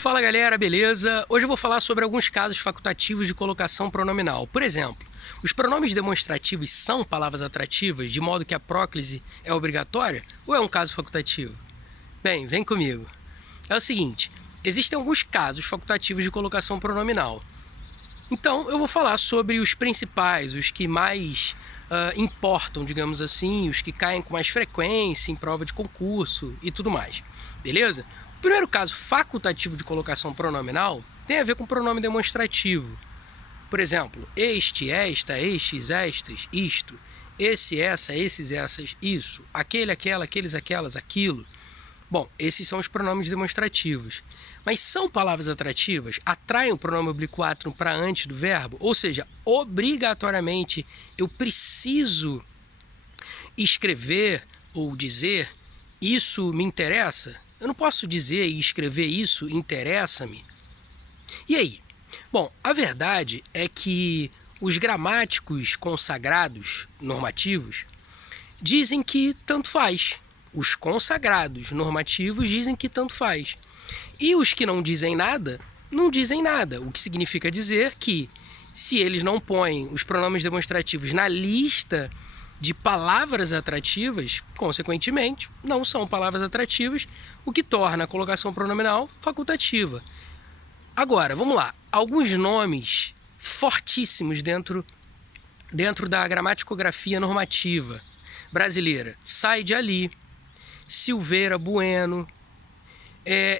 Fala galera, beleza? Hoje eu vou falar sobre alguns casos facultativos de colocação pronominal. Por exemplo, os pronomes demonstrativos são palavras atrativas, de modo que a próclise é obrigatória ou é um caso facultativo? Bem, vem comigo. É o seguinte, existem alguns casos facultativos de colocação pronominal. Então eu vou falar sobre os principais, os que mais importam, digamos assim, os que caem com mais frequência em prova de concurso e tudo mais. Beleza? O primeiro caso facultativo de colocação pronominal tem a ver com pronome demonstrativo. Por exemplo, este, esta, estes, estas, isto, esse, essa, esses, essas, isso, aquele, aquela, aqueles, aquelas, aquilo. Bom, esses são os pronomes demonstrativos. Mas são palavras atrativas? Atraem o pronome obliquatum para antes do verbo? Ou seja, obrigatoriamente eu preciso escrever ou dizer isso me interessa? Eu não posso dizer e escrever isso interessa-me? E aí? Bom, a verdade é que os gramáticos consagrados normativos dizem que tanto faz. Os consagrados normativos dizem que tanto faz. E os que não dizem nada, não dizem nada. O que significa dizer que, se eles não põem os pronomes demonstrativos na lista de palavras atrativas, consequentemente, não são palavras atrativas, o que torna a colocação pronominal facultativa. Agora, vamos lá. Alguns nomes fortíssimos dentro da gramaticografia normativa brasileira. Sai de ali, Silveira Bueno.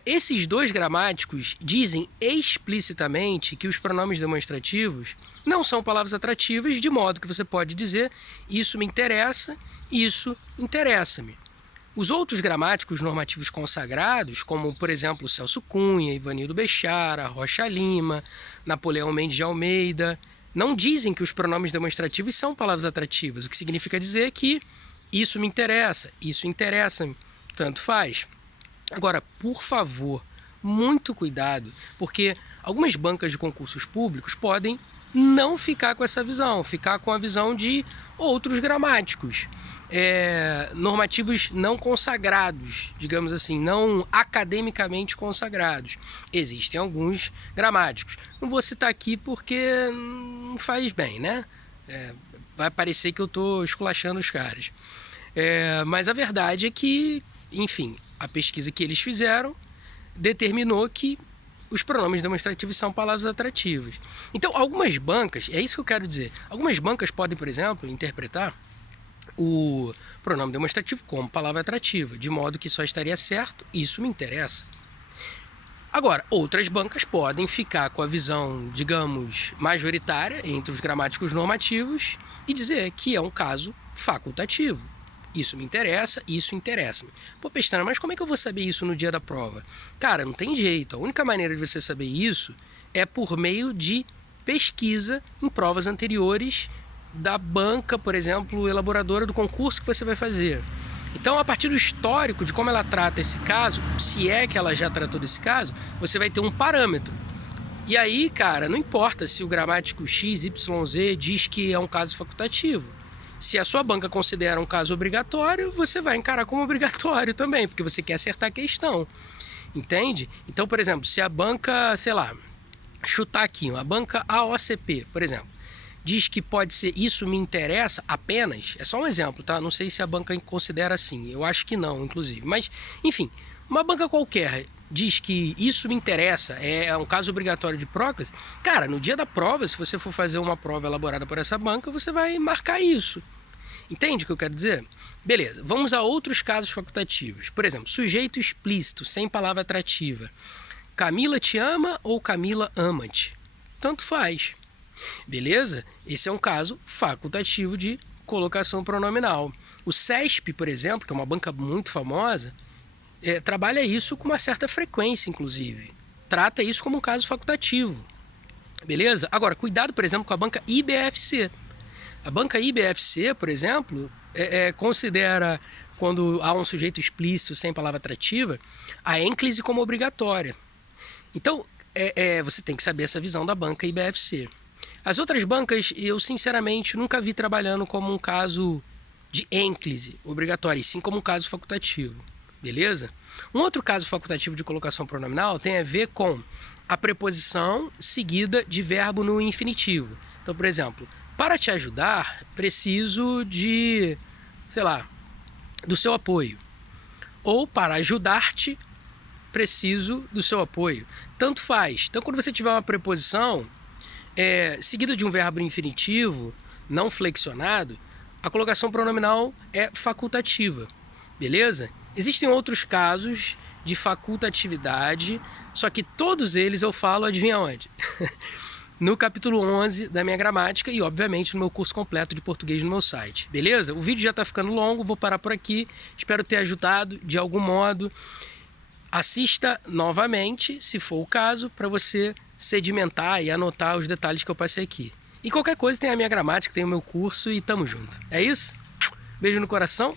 Esses dois gramáticos dizem explicitamente que os pronomes demonstrativos não são palavras atrativas, de modo que você pode dizer isso me interessa, isso interessa-me. Os outros gramáticos normativos consagrados, como por exemplo Celso Cunha, Ivanildo Bechara, Rocha Lima, Napoleão Mendes de Almeida, não dizem que os pronomes demonstrativos são palavras atrativas, o que significa dizer que isso me interessa, isso interessa-me, tanto faz. Agora, por favor, muito cuidado, porque algumas bancas de concursos públicos podem não ficar com essa visão, ficar com a visão de outros gramáticos, normativos não consagrados, digamos assim, não academicamente consagrados. Existem alguns gramáticos. Não vou citar aqui porque não faz bem, né? Vai parecer que eu estou esculachando os caras. Mas a verdade é que, enfim, a pesquisa que eles fizeram determinou que os pronomes demonstrativos são palavras atrativas. Então, algumas bancas, é isso que eu quero dizer, algumas bancas podem, por exemplo, interpretar o pronome demonstrativo como palavra atrativa, de modo que só estaria certo, isso me interessa. Agora, outras bancas podem ficar com a visão, digamos, majoritária entre os gramáticos normativos e dizer que é um caso facultativo. Isso me interessa, isso interessa-me. Pô, Pestana, mas como é que eu vou saber isso no dia da prova? Cara, não tem jeito. A única maneira de você saber isso é por meio de pesquisa em provas anteriores da banca, por exemplo, elaboradora do concurso que você vai fazer. Então, a partir do histórico de como ela trata esse caso, se é que ela já tratou desse caso, você vai ter um parâmetro. E aí, cara, não importa se o gramático XYZ diz que é um caso facultativo. Se a sua banca considera um caso obrigatório, você vai encarar como obrigatório também, porque você quer acertar a questão. Entende? Então, por exemplo, se a banca, sei lá, chutar aqui, a banca AOCP, por exemplo, diz que pode ser isso me interessa apenas, é só um exemplo, tá? Não sei se a banca considera assim, eu acho que não, inclusive. Mas, enfim, uma banca qualquer diz que isso me interessa, é um caso obrigatório de próclise, cara, no dia da prova, se você for fazer uma prova elaborada por essa banca, você vai marcar isso. Entende o que eu quero dizer? Beleza, vamos a outros casos facultativos. Por exemplo, sujeito explícito, sem palavra atrativa. Camila te ama ou Camila ama-te? Tanto faz. Beleza? Esse é um caso facultativo de colocação pronominal. O CESP, por exemplo, que é uma banca muito famosa, trabalha isso com uma certa frequência, inclusive. Trata isso como um caso facultativo. Beleza? Agora, cuidado, por exemplo, com a banca IBFC. A banca IBFC, por exemplo, considera, quando há um sujeito explícito sem palavra atrativa, a ênclise como obrigatória. Então, você tem que saber essa visão da banca IBFC. As outras bancas, eu sinceramente nunca vi trabalhando como um caso de ênclise obrigatória, e sim como um caso facultativo. beleza? Um outro caso facultativo de colocação pronominal tem a ver com a preposição seguida de verbo no infinitivo. Então, por exemplo, para te ajudar, preciso de, sei lá, do seu apoio. Ou para ajudar-te, preciso do seu apoio. Tanto faz. Então, quando você tiver uma preposição seguida de um verbo infinitivo não flexionado, a colocação pronominal é facultativa, beleza? Existem outros casos de facultatividade, só que todos eles eu falo, adivinha onde? No capítulo 11 da minha gramática e, obviamente, no meu curso completo de português no meu site, beleza? O vídeo já está ficando longo, vou parar por aqui. Espero ter ajudado de algum modo. Assista novamente, se for o caso, para você sedimentar e anotar os detalhes que eu passei aqui. E qualquer coisa tem a minha gramática, tem o meu curso e tamo junto. É isso? Beijo no coração.